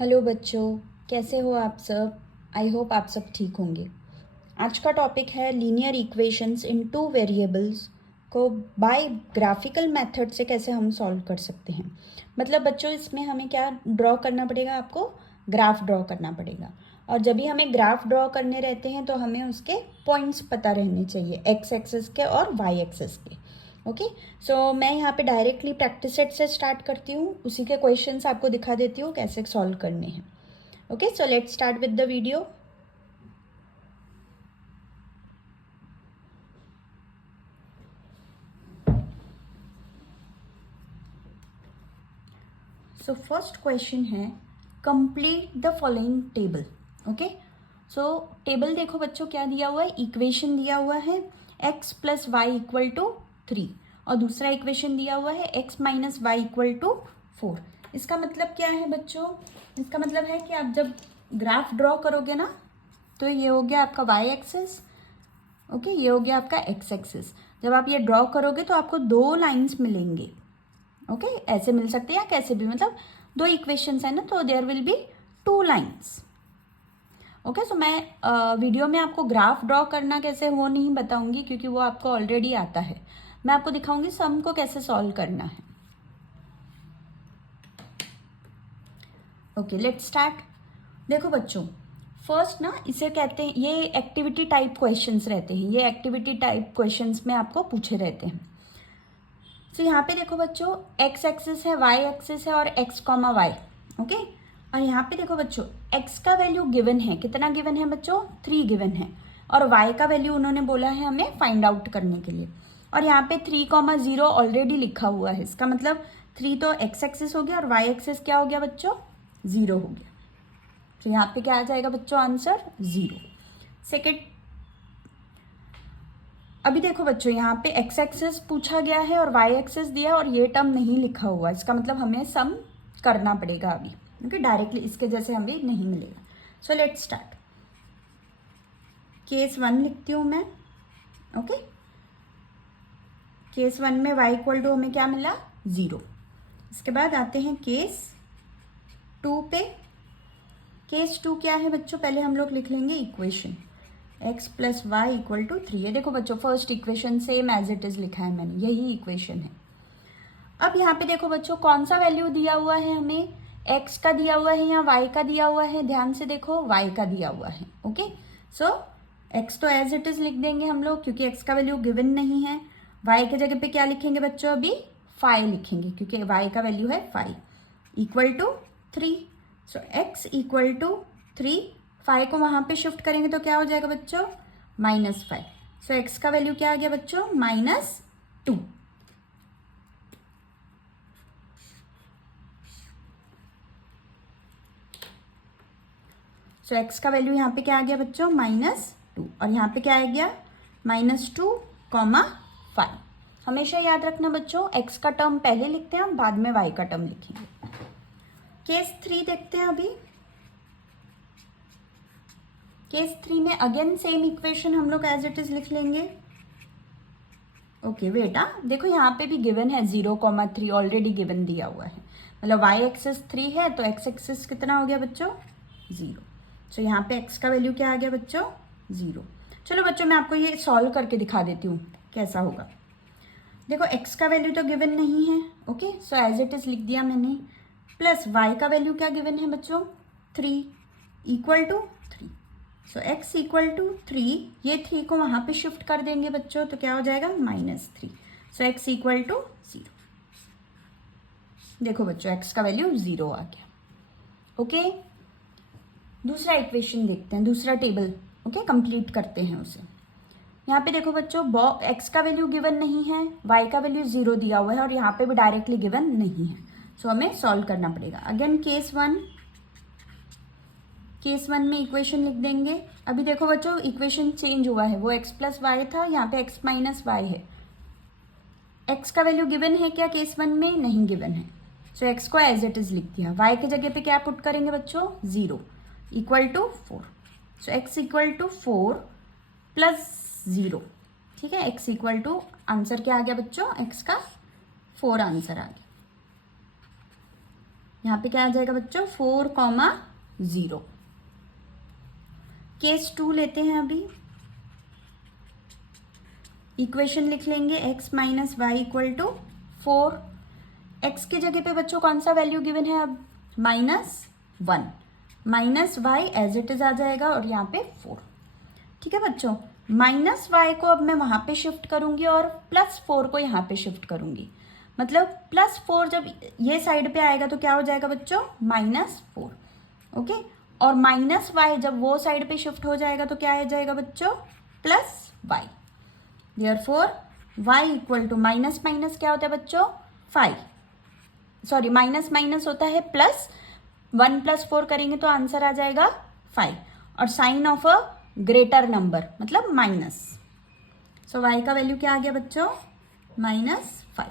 Hello बच्चों, कैसे हो आप सब। आई होप आप सब ठीक होंगे। आज का टॉपिक है लीनियर इक्वेशंस इन टू वेरिएबल्स को बाय ग्राफिकल मेथड से कैसे हम सॉल्व कर सकते हैं। मतलब बच्चों इसमें हमें क्या ड्रॉ करना पड़ेगा, आपको ग्राफ ड्रॉ करना पड़ेगा। और जब भी हमें ग्राफ ड्रॉ करने रहते हैं तो हमें उसके पॉइंट्स पता रहने चाहिए, एक्स एक्सिस के और वाई एक्सिस के। ओके, सो मैं यहाँ पे डायरेक्टली प्रैक्टिस सेट से स्टार्ट करती हूँ, उसी के क्वेश्चंस आपको दिखा देती हूँ कैसे सॉल्व करने हैं। Okay, so let's start with the video. So first question है complete the following table. Okay, so table देखो बच्चों क्या दिया हुआ है, इक्वेशन दिया हुआ है x plus y equal to 3 और दूसरा इक्वेशन दिया हुआ है x minus y equal to 4। इसका मतलब क्या है बच्चों, इसका मतलब है कि आप जब ग्राफ ड्रॉ करोगे ना तो ये हो गया आपका y एक्सिस, ओके, ये हो गया आपका x एक्सिस। जब आप ये ड्रॉ करोगे तो आपको दो लाइंस मिलेंगे। ओके, ऐसे मिल सकते हैं या कैसे भी, मतलब दो इक्वेशंस है ना, तो there will be two lines. Okay, so मैं वीडियो में आपको ग्राफ ड्रॉ करना कैसे वो नहीं बताऊंगी क्योंकि वो आपको ऑलरेडी आता है। मैं आपको दिखाऊंगी सम को कैसे सॉल्व करना है। Okay, let's start. देखो बच्चों, फर्स्ट ना इसे कहते हैं, ये एक्टिविटी टाइप क्वेश्चंस रहते हैं, ये एक्टिविटी टाइप क्वेश्चंस में आपको पूछे रहते हैं। तो यहाँ पे देखो बच्चों, एक्स एक्सिस है, वाई एक्सिस है और एक्स कॉमा वाई। ओके, और यहाँ पे देखो बच्चों, एक्स का वैल्यू गिवन है, कितना गिवन है बच्चों, 3 गिवन है। और वाई का वैल्यू उन्होंने बोला है हमें फाइंड आउट करने के लिए। और यहाँ पे 3,0 ऑलरेडी लिखा हुआ है, इसका मतलब 3 तो एक्स एक्सिस हो गया और वाई एक्सिस क्या हो गया बच्चों, 0 हो गया। तो यहाँ पे क्या आ जाएगा बच्चों, आंसर 0। सेकेंड, अभी देखो बच्चों यहाँ पे एक्स एक्सिस पूछा गया है और वाई एक्सिस दिया और ये टर्म नहीं लिखा हुआ, इसका मतलब हमें सम करना पड़ेगा अभी, क्योंकि डायरेक्टली इसके जैसे हमें नहीं मिलेगा। सो लेट्स स्टार्ट। केस 1 लिखती हूँ मैं। ओके, केस 1 में y इक्वल टू हमें क्या मिला, 0। इसके बाद आते हैं केस 2 पे। केस 2 क्या है बच्चों, पहले हम लोग लिख लेंगे equation x plus y equal to 3। ये देखो बच्चों, first equation same as it is लिखा है मैंने, यही इक्वेशन है। अब यहाँ पे देखो बच्चों, कौन सा वैल्यू दिया हुआ है हमें, x का दिया हुआ है या y का दिया हुआ है, ध्यान से देखो y का दिया हुआ है। ओके, सो x तो एज इट इज लिख देंगे हम लोग क्योंकि x का वैल्यू गिवन नहीं है। y के जगह पे क्या लिखेंगे बच्चों, अभी 5 लिखेंगे क्योंकि y का वैल्यू है 5 equal to 3। So x equal to 3, 5 को वहां पे शिफ्ट करेंगे तो क्या हो जाएगा बच्चों, -5। सो x का वैल्यू क्या आ गया बच्चों, -2। सो x का वैल्यू यहाँ पे क्या आ गया बच्चों, -2 और यहाँ पे क्या आ गया, -2,5। हमेशा याद रखना बच्चों, x का टर्म पहले लिखते हैं, हम बाद में y का टर्म लिखेंगे। केस 3 देखते हैं अभी। केस 3 में अगेन सेम इक्वेशन हम लोग एज इट इज लिख लेंगे। ओके बेटा, देखो यहाँ पे भी गिवन है 0,3 ऑलरेडी गिवन दिया हुआ है, मतलब y एक्सिस 3 है तो x एक्सिस कितना हो गया बच्चों, 0। तो यहाँ पे x का वैल्यू क्या आ गया बच्चों, 0। चलो बच्चों मैं आपको ये सॉल्व करके दिखा देती हूँ कैसा होगा। देखो x का वैल्यू तो गिवन नहीं है, okay, so as it is लिख दिया मैंने, प्लस y का वैल्यू क्या गिवन है बच्चों, 3 equal to 3। So x equal to 3, ये 3 को वहां पे शिफ्ट कर देंगे बच्चों तो क्या हो जाएगा, -3। So x equal to 0। देखो बच्चों x का वैल्यू 0 आ गया। ओके, दूसरा इक्वेशन देखते हैं, दूसरा टेबल। ओके, कंप्लीट करते हैं उसे। यहाँ पे देखो बच्चों, x का वैल्यू गिवन नहीं है, y का वैल्यू 0 दिया हुआ है और यहाँ पे भी डायरेक्टली गिवन नहीं है। सो हमें सॉल्व करना पड़ेगा। अगेन केस 1, केस 1 में इक्वेशन लिख देंगे। अभी देखो बच्चों, इक्वेशन चेंज हुआ है, वो x प्लस वाई था, यहाँ पे x माइनस वाई है। x का वैल्यू गिवन है क्या केस 1 में, नहीं गिवन है। सो x को एज इट इज लिख दिया। y के जगह पे क्या पुट करेंगे बच्चों, 0 equal to 4। So x equal to 4 plus 0, ठीक है, x इक्वल टू, आंसर क्या आ गया बच्चों, x का 4 आंसर आ गया। यहाँ पे क्या आ जाएगा बच्चों 4,0। केस 2 लेते हैं अभी। इक्वेशन लिख लेंगे x minus y equal to 4। x की जगह पे बच्चों कौन सा वैल्यू गिवन है अब, -1, minus y as it is आ जाएगा और यहाँ पे 4। ठीक है बच्चों, माइनस वाई को अब मैं वहां पे शिफ्ट करूंगी और +4 को यहाँ पे शिफ्ट करूंगी। मतलब +4 जब ये साइड पे आएगा तो क्या हो जाएगा बच्चों, -4। ओके, और माइनस वाई जब वो साइड पे शिफ्ट हो जाएगा तो क्या आ जाएगा बच्चों, +y। Therefore y equal to minus minus क्या होता है बच्चों, 5, सॉरी माइनस माइनस होता है प्लस, 1 + 4 करेंगे तो आंसर आ जाएगा 5, और sign of a greater number मतलब माइनस। सो y का वैल्यू क्या आ गया बच्चों, -5।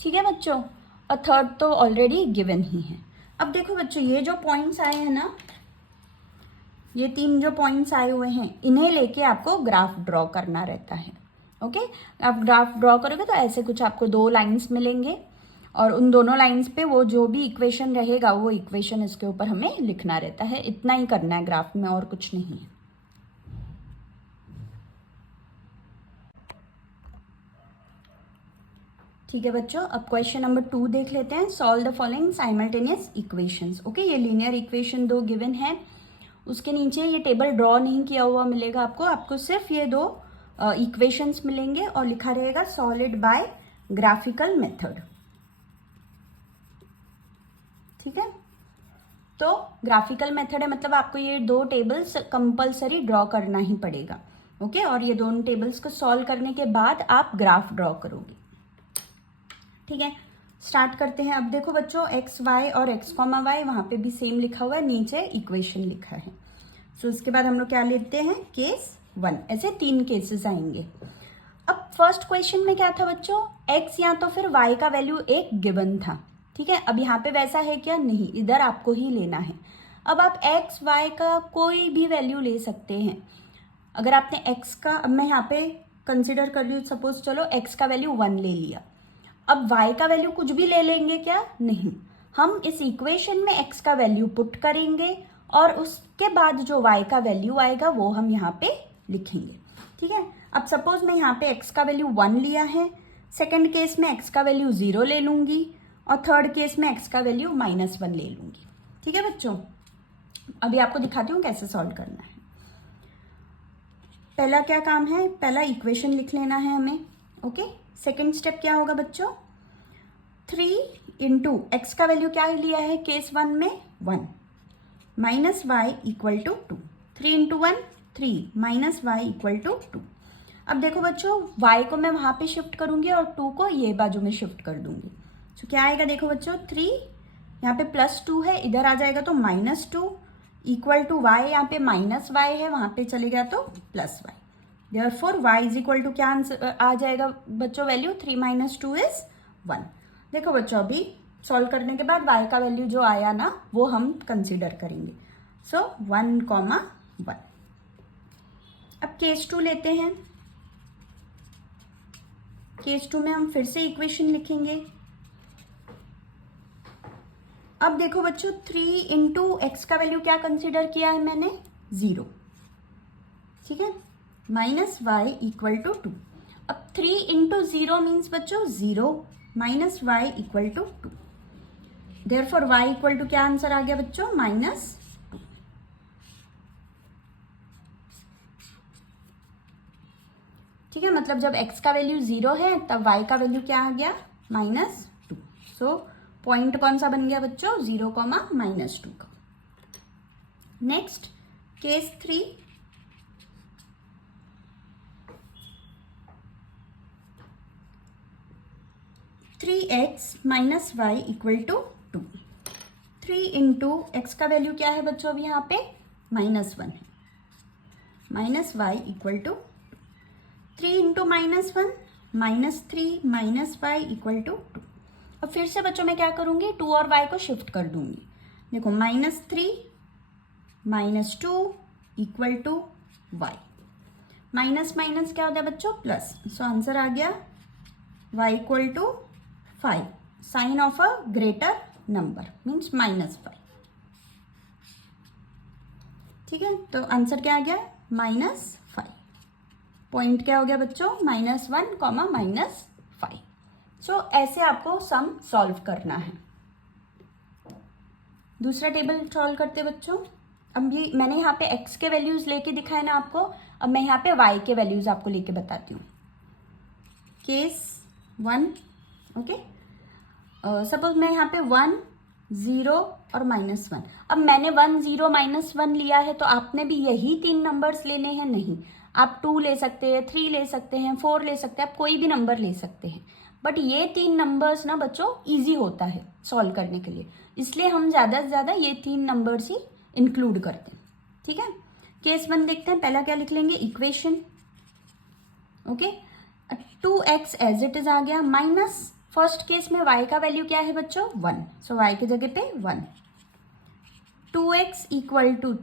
ठीक है बच्चों, और थर्ड तो ऑलरेडी गिवन ही है। अब देखो बच्चों, ये जो पॉइंट्स आए हैं ना, ये 3 जो पॉइंट्स आए हुए हैं, इन्हें लेके आपको ग्राफ ड्रॉ करना रहता है। ओके, आप ग्राफ ड्रॉ करोगे तो ऐसे कुछ आपको 2 लाइंस मिलेंगे, और उन दोनों लाइंस पे वो जो भी इक्वेशन रहेगा वो इक्वेशन इसके ऊपर हमें लिखना रहता है। इतना ही करना है ग्राफ में, और कुछ नहीं है। ठीक है बच्चों, अब क्वेश्चन नंबर 2 देख लेते हैं। Solve the following simultaneous equations. Okay, ये लीनियर इक्वेशन 2 गिवन है, उसके नीचे ये टेबल ड्रॉ नहीं किया हुआ मिलेगा आपको सिर्फ ये 2 इक्वेशंस मिलेंगे और लिखा रहेगा सॉल्व बाय ग्राफिकल मेथड। ठीक है, तो ग्राफिकल मेथड है मतलब आपको ये 2 टेबल्स कंपलसरी ड्रॉ करना ही पड़ेगा। ओके, और ये दोनों टेबल्स को सॉल्व करने के बाद आप ग्राफ ड्रॉ करोगे। ठीक है, स्टार्ट करते हैं। अब देखो बच्चों, x y और x, y वहां पे भी सेम लिखा हुआ है, नीचे इक्वेशन लिखा है। सो इसके बाद हम लोग क्या लेते हैं, केस 1। ऐसे 3 केसेस आएंगे। अब फर्स्ट क्वेश्चन में क्या था बच्चों, x या तो फिर y का वैल्यू एक गिवन था। ठीक है, अब यहाँ पे वैसा है क्या, नहीं, इधर आपको ही लेना है। अब आप x y का कोई भी वैल्यू ले सकते हैं। अगर आपने x का, अब मैं यहाँ पे कंसिडर कर रही हूँ, सपोज चलो x का वैल्यू 1 ले लिया। अब y का वैल्यू कुछ भी ले लेंगे क्या, नहीं, हम इस इक्वेशन में x का वैल्यू पुट करेंगे और उसके बाद जो y का वैल्यू आएगा वो हम यहाँ पे लिखेंगे। ठीक है, अब सपोज मैं यहाँ पे x का वैल्यू 1 लिया है, सेकंड केस में x का वैल्यू 0 ले लूंगी, और थर्ड केस में x का वैल्यू -1 ले लूंगी। ठीक है बच्चों, अभी आपको दिखाती हूँ कैसे सॉल्व करना है। पहला क्या काम है, पहला इक्वेशन लिख लेना है हमें। ओके, सेकेंड स्टेप क्या होगा बच्चों, 3 इंटू एक्स का वैल्यू क्या लिया है केस 1 में 1, minus y equal to 2। 3 into 1 3, minus y equal to 2। अब देखो बच्चों, y को मैं वहां पे शिफ्ट करूंगी और 2 को ये बाजू में शिफ्ट कर दूंगी। तो क्या आएगा देखो बच्चों, 3 यहाँ पे +2 है, इधर आ जाएगा तो -2 इक्वल टू y, यहाँ पे -y है, वहां पे चले गया तो +y। Therefore y is equal to क्या आंसर आ जाएगा बच्चों, वैल्यू 3 - 2 इज 1। देखो बच्चों, अभी सॉल्व करने के बाद y का वैल्यू जो आया ना वो हम कंसीडर करेंगे। सो 1,1। अब केस 2 लेते हैं। केस 2 में हम फिर से इक्वेशन लिखेंगे। अब देखो बच्चों, 3 इंटू एक्स का वैल्यू क्या कंसीडर किया है मैंने, 0। ठीक है, माइनस वाई इक्वल टू 2। अब 3 इंटू 0 मीन्स बच्चों 0, minus y equal to 2। Therefore y equal to क्या आंसर आ गया बच्चों, -2। ठीक है, मतलब जब x का वैल्यू 0 है तब y का वैल्यू क्या आ गया, -2। सो पॉइंट कौन सा बन गया बच्चों, 0, -2 का। Next case 3। Three x minus y equal to 2। 3 into x का वैल्यू क्या है बच्चों, अभी यहाँ पे -1 है, minus y equal to 3 into -1 -3 minus y equal to 2। अब फिर से बच्चों मैं क्या करूंगी, 2 और y को शिफ्ट कर दूंगी। देखो -3 -2 equal to y, minus minus क्या होता है बच्चों, प्लस। सो आंसर आ गया y equal to 5, sign of a greater number means -5। ठीक है, तो आंसर क्या आ गया? -5। पॉइंट क्या हो गया बच्चों? -1, -5। सो ऐसे आपको सम सॉल्व करना है। दूसरा टेबल सॉल्व करते बच्चों। अब ये मैंने यहाँ पे x के वैल्यूज लेके दिखाए ना आपको, अब मैं यहाँ पे y के वैल्यूज आपको लेके बताती हूँ। केस 1, ओके, सपोज मैं यहाँ पे 1, 0 और -1। अब मैंने 1, 0, -1 लिया है, तो आपने भी यही 3 नंबर्स लेने हैं? नहीं, आप 2 ले सकते हैं, 3 ले सकते हैं, 4 ले सकते हैं, आप कोई भी नंबर ले सकते हैं। बट ये 3 नंबर्स ना बच्चों इजी होता है सॉल्व करने के लिए, इसलिए हम ज़्यादा से ज़्यादा ये 3 नंबर्स ही इंक्लूड करते हैं। ठीक है, केस 1 देखते हैं। पहला क्या लिख लेंगे? Equation. Okay, 2x as it is आ गया, माइनस फर्स्ट केस में y का वैल्यू क्या है बच्चों? 1, सो y की जगह पे 1। 2x इक्वल टू,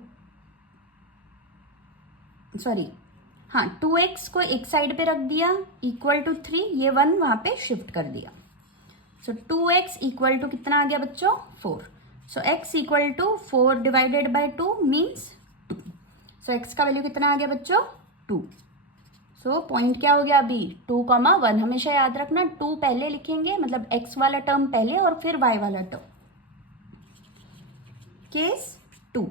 सॉरी हाँ, 2x को एक साइड पे रख दिया, इक्वल टू 3, ये 1 वहां पे शिफ्ट कर दिया। सो 2x इक्वल टू कितना आ गया बच्चों? 4। So x equal to 4 divided by 2 means 2। So x का वैल्यू कितना आ गया बच्चों? 2। सो पॉइंट क्या हो गया अभी? 2, 1। हमेशा याद रखना 2 पहले लिखेंगे, मतलब x वाला टर्म पहले और फिर y वाला टर्म। केस 2,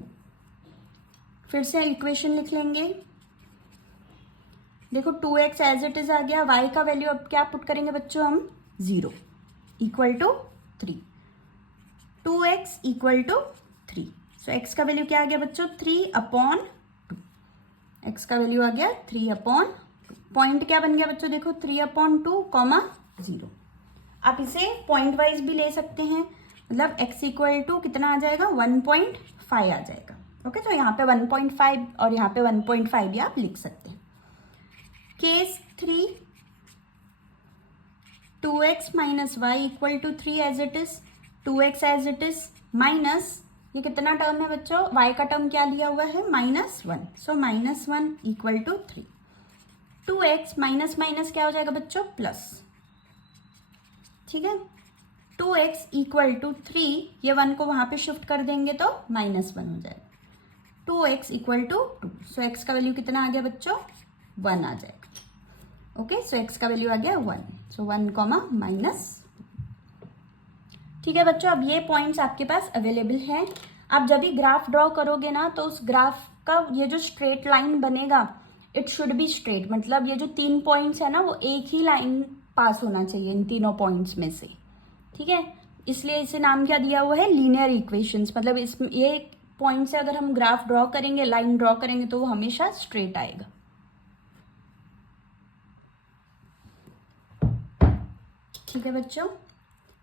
फिर से इक्वेशन लिख लेंगे। देखो 2x एज इट इज आ गया, y का वैल्यू अब क्या पुट करेंगे बच्चों हम? 0 equal to 3। 2x equal to 3। So x का वैल्यू क्या आ गया बच्चों? 3/2। x का वैल्यू आ गया 3/2। पॉइंट क्या बन गया बच्चों? देखो 3/2, 0। आप इसे पॉइंट वाइज भी ले सकते हैं, मतलब x इक्वल टू कितना आ जाएगा? 1.5 आ जाएगा। ओके, तो यहाँ पे 1.5 और यहाँ पे 1.5 भी आप लिख सकते हैं। Case 3, 2x minus y equal to 3 as it is, 2x as it is, minus ये कितना टर्म है बच्चों? y का टर्म क्या लिया हुआ है? -1, so -1 equal to 3। 2x minus minus क्या हो जाएगा बच्चों? प्लस। ठीक है, 2x इक्वल टू 3, ये 1 को वहां पे शिफ्ट कर देंगे तो -1 हो जाएगा। 2x equal to 2, so x का वैल्यू कितना आ गया बच्चों? 1 आ जाएगा। ओके, सो x का वैल्यू आ गया 1, सो 1, माइनस। ठीक है बच्चों, अब ये पॉइंट्स आपके पास अवेलेबल हैं। आप जब भी ग्राफ ड्रॉ करोगे ना, तो उस ग्राफ का ये जो स्ट्रेट लाइन बनेगा, इट शुड बी स्ट्रेट, मतलब ये जो 3 पॉइंट्स है ना, वो एक ही लाइन पास होना चाहिए इन तीनों पॉइंट्स में से। ठीक है, इसलिए इसे नाम क्या दिया हुआ है? Linear equations. मतलब इस ये पॉइंट से अगर हम ग्राफ ड्रॉ करेंगे, लाइन ड्रॉ करेंगे, तो वो हमेशा स्ट्रेट आएगा। ठीक है बच्चों,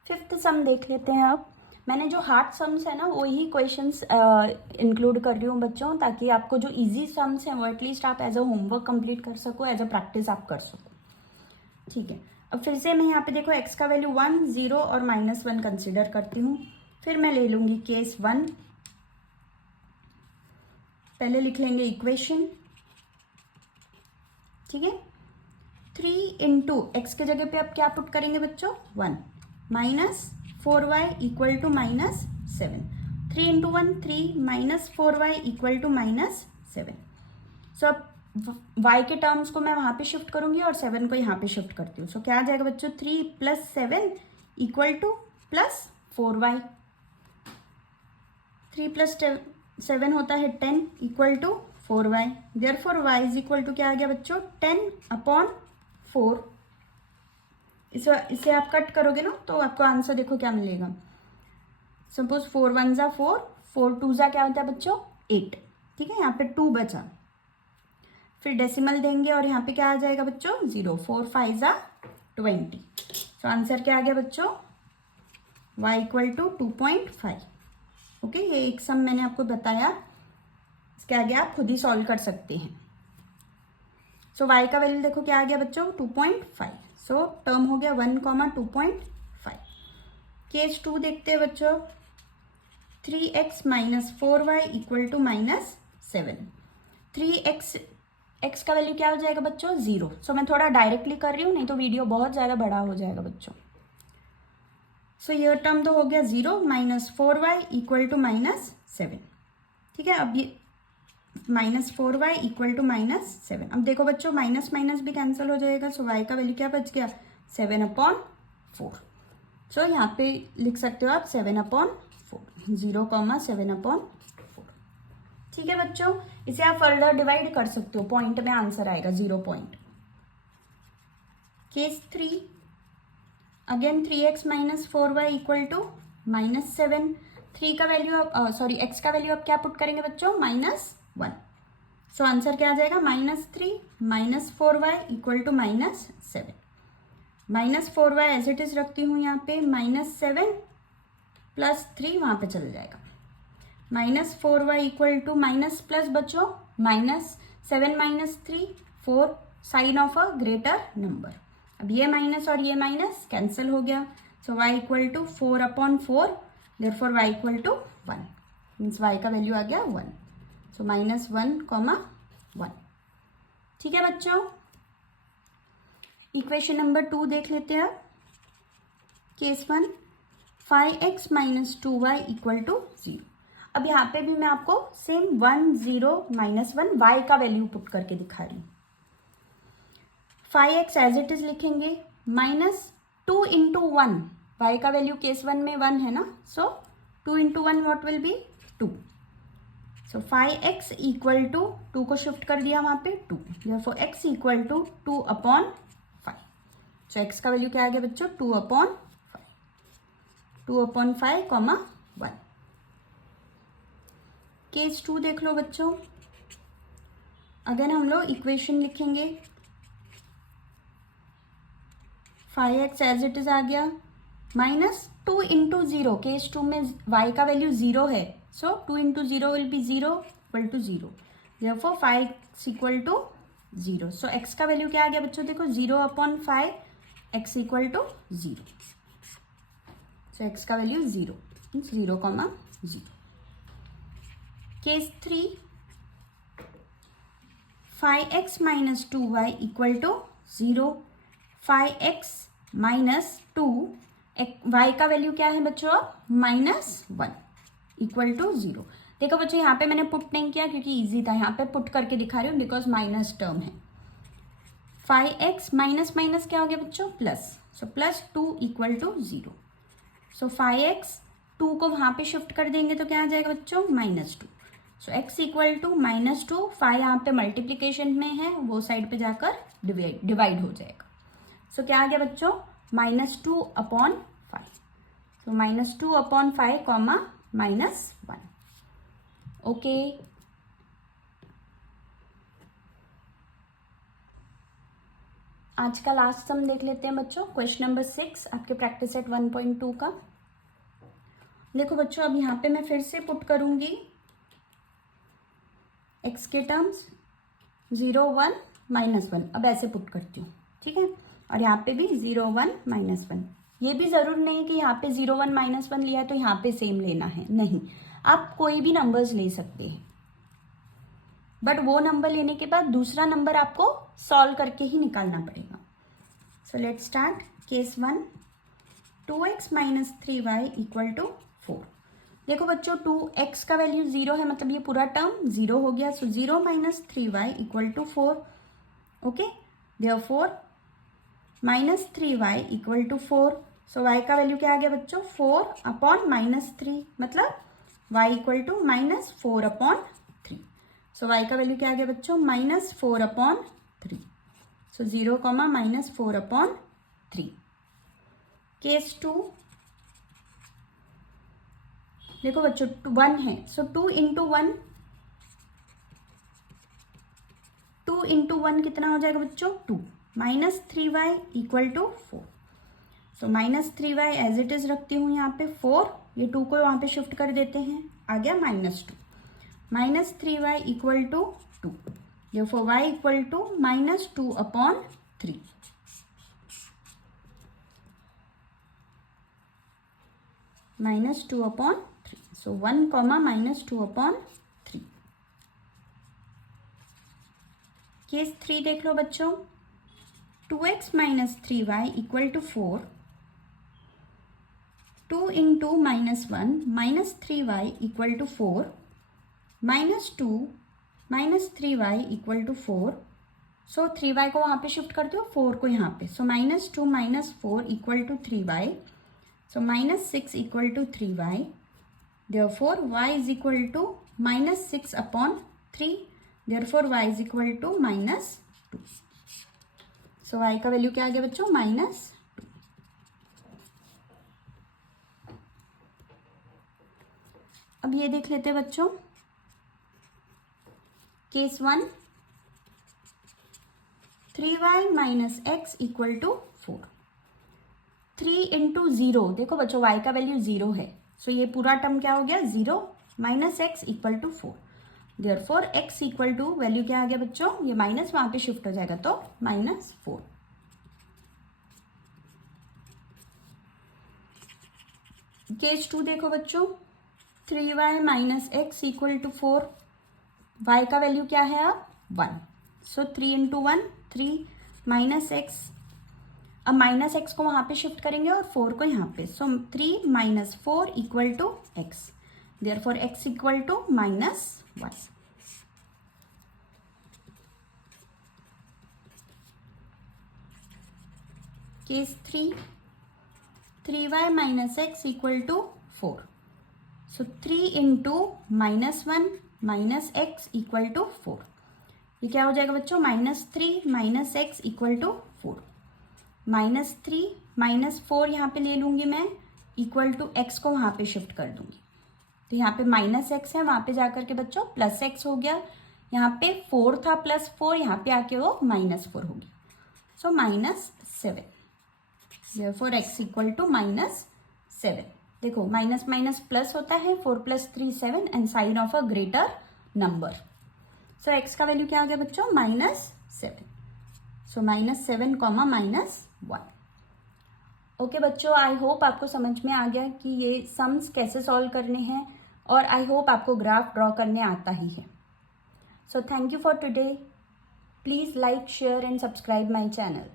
5th सम देख लेते हैं। अब मैंने जो हार्ड सम्स है ना, वही क्वेश्चंस इंक्लूड कर रही हूँ बच्चों, ताकि आपको जो इजी सम्स हैं वो एटलीस्ट आप एज अ होमवर्क कंप्लीट कर सको, एज अ प्रैक्टिस आप कर सको। ठीक है, अब फिर से मैं यहाँ पे देखो x का वैल्यू 1, 0 और -1 कंसिडर करती हूँ। फिर मैं ले लूंगी केस 1। पहले लिख लेंगे इक्वेशन। ठीक है, 3 इंटू एक्स के जगह पे आप क्या पुट करेंगे बच्चों? 1 minus 4y equal to -7। 3 into 1 3 minus 4y equal to -7। So अब y के टर्म्स को मैं वहां पे शिफ्ट करूंगी और 7 को यहाँ पे शिफ्ट करती हूँ। सो क्या आ जाएगा बच्चों? 3 + 7 इक्वल टू +4y। 3 + 7 होता है 10 equal to 4y। Therefore y is equal to क्या आ गया बच्चों? 10/4। इसे आप कट करोगे ना, तो आपको आंसर देखो क्या मिलेगा। सपोज 4 1 ज़ा 4, 4 2 ज़ा क्या होता है बच्चों? 8। ठीक है, यहाँ पे 2 बचा, फिर डेसिमल देंगे और यहाँ पे क्या आ जाएगा बच्चों? 0। 4 5 ज़ा 20। सो आंसर क्या आ गया बच्चों? y equal to 2.5। ओके, ये एक सम मैंने आपको बताया, इसके आगे आप खुद ही सॉल्व कर सकते हैं। सो y का वैल्यू देखो क्या आ गया बच्चों? 2.5। सो टर्म हो गया 1, 2.5। केस 2 देखते हैं बच्चों। 3x minus 4y equal to -7। 3x x का वैल्यू क्या हो जाएगा बच्चों 0। सो मैं थोड़ा डायरेक्टली कर रही हूँ, नहीं तो वीडियो बहुत ज़्यादा बड़ा हो जाएगा बच्चों। सो ये टर्म तो हो गया 0 -4y इक्वल टू -7। ठीक है, अब ये -4y इक्वल टू -7। अब देखो बच्चों माइनस माइनस भी कैंसिल हो जाएगा, सो y का वैल्यू क्या बच गया 7/4। सो यहाँ पे लिख सकते हो आप 7/4, 0,7/4। ठीक है बच्चों, इसे आप फर्दर डिवाइड कर सकते हो, पॉइंट में आंसर आएगा 0 point. Case 3 again 3x - 4y equal to -7। 3 का वैल्यू सॉरी x का वैल्यू आप क्या पुट करेंगे बच्चों -1। सो आंसर क्या आ जाएगा -3 - 4y equal to -7। -4y as it is रखती हूँ यहाँ पे, -7 + 3 वहाँ पे चल जाएगा। -4y equal to minus plus बच्चों -7 - 3 4 sign of a greater number. अब ये माइनस और ये माइनस कैंसिल हो गया, so y equal to 4/4, therefore y equal to 1 means y का वैल्यू आ गया 1। सो -1,1। ठीक है बच्चों, इक्वेशन नंबर 2 देख लेते हैं अब। Case 1 5x - 2y equal to 0। अब यहाँ पे भी मैं आपको सेम 1 0 -1 y का वैल्यू पुट करके दिखा रही हूँ। 5x एज इट इज लिखेंगे, -2 × 1 y का वैल्यू केस 1 में 1 है ना, so 2 × 1 what will be 2। So 5x equal to 2 को शिफ्ट कर दिया वहाँ पे 2, therefore x equal to 2/5। So x का वैल्यू क्या आ गया बच्चों 2/5, 2/5, 1। केस 2 देख लो बच्चों, अगेन हम लोग इक्वेशन लिखेंगे। 5x एज इट इज आ गया, -2 × 0, केस 2 में y का वैल्यू 0 है, so 2 × 0 will be 0 equal to 0, therefore 5x equal to 0। So x का वैल्यू क्या आ गया बच्चों देखो 0/5, x equal to 0। So x का value 0 means 0,0। Case 3 5x - 2y equal to 0। 5x - 2 y का वैल्यू क्या है बच्चों -1 इक्वल टू 0। देखो बच्चों यहाँ पे मैंने पुट नहीं किया क्योंकि इजी था, यहाँ पे पुट करके दिखा रही हूँ बिकॉज माइनस टर्म है। 5x माइनस माइनस क्या हो गया बच्चों plus, so +2 equal to 0। So 5x 2 को वहाँ पे शिफ्ट कर देंगे तो क्या आ जाएगा बच्चों -2। सो x इक्वल टू -2, 5 यहाँ पे मल्टीप्लीकेशन में है, वो साइड पे जाकर डिवाइड हो जाएगा। सो क्या आ गया बच्चों -2/5। सो -2/5, -1। ओके, आज का लास्ट सम देख लेते हैं बच्चों, क्वेश्चन नंबर 6 आपके प्रैक्टिस सेट 1.2 का। देखो बच्चों अब यहाँ पे मैं फिर से पुट करूंगी x के टर्म्स 0 1 -1, अब ऐसे पुट करती हूँ। ठीक है, और यहाँ पे भी 0 1 -1। ये भी जरूर नहीं कि यहाँ पे 0 1 -1 लिया है तो यहाँ पे सेम लेना है, नहीं, आप कोई भी नंबर्स ले सकते हैं, बट वो नंबर लेने के बाद दूसरा नंबर आपको सॉल्व करके ही निकालना पड़ेगा। So let's start. Case 1 2x - 3y equal to 4। देखो बच्चों 2x का वैल्यू 0 है, मतलब ये पूरा टर्म 0 हो गया, so 0 - 3y equal to 4। Okay, therefore -3y equal to 4। So y का वैल्यू क्या आ गया बच्चों 4/-3, मतलब y equal to -4/3। So y का वैल्यू क्या आ गया बच्चों -4/3। सो 0, -4/3। केस 2 देखो बच्चों 1 है, सो 2 × 1, 2 × 1 कितना हो जाएगा बच्चों 2, -3y equal to 4। So -3y as it is रखती हूँ यहाँ पे 4, ये 2 को वहाँ पे शिफ्ट कर देते हैं, आ गया -2, -3y equal to 2, therefore y equal to -2/3। -2/3, so 1, -2/3। Case 3 देख लो बच्चों, 2x minus 3y equal to 4, 2 into -1 minus 3y equal to 4, -2 minus 3y equal to 4। So 3y को वहाँ पे शिफ्ट कर दो, 4 को यहाँ पे। So -2 minus 4 equal to 3y, so -6 equal to 3y। Therefore y is equal to -6 upon 3, therefore y is equal to -2। So y का value क्या आ गया बच्चों, -2। अब ये देख लेते हैं बच्चों, case 1, 3y minus x equal to 4। 3 into 0, देखो बच्चों y का वैल्यू 0 है, सो ये पूरा टर्म क्या हो गया, 0 minus x equal to 4। Therefore x equal to value क्या आ गया बच्चों, ये माइनस वहां पे शिफ्ट हो जाएगा तो -4। केस 2 देखो बच्चों, 3y minus x equal to 4, y का वैल्यू क्या है अब 1। सो 3 इंटू 1 3 माइनस x, अब माइनस x को वहां पे शिफ्ट करेंगे और 4 को यहाँ पे। So 3 minus 4 equal to x, therefore x equal to -1। Case 3, 3y minus x equal to 4। So 3 into -1 minus x equal to 4, ये क्या हो जाएगा बच्चों, -3 माइनस x इक्वल टू 4। -3 -4 यहाँ पे ले लूंगी मैं, इक्वल टू x को वहां पे शिफ्ट कर दूंगी, तो यहाँ पे -x है, वहां पे जाकर के बच्चों +x हो गया। यहाँ पे 4 था +4, यहाँ पे आके वो -4 हो गया। सो -7, देयरफॉर x इक्वल टू -7। देखो माइनस माइनस प्लस होता है, 4 + 3 7 and sign of a greater number. So x का वैल्यू क्या आ गया बच्चों, -7। सो -7 कॉमा -1। ओके बच्चों, आई होप आपको समझ में आ गया कि ये सम्स कैसे सॉल्व करने हैं, और आई होप आपको ग्राफ ड्रॉ करने आता ही है। So thank you for today. Please like, share and subscribe my channel.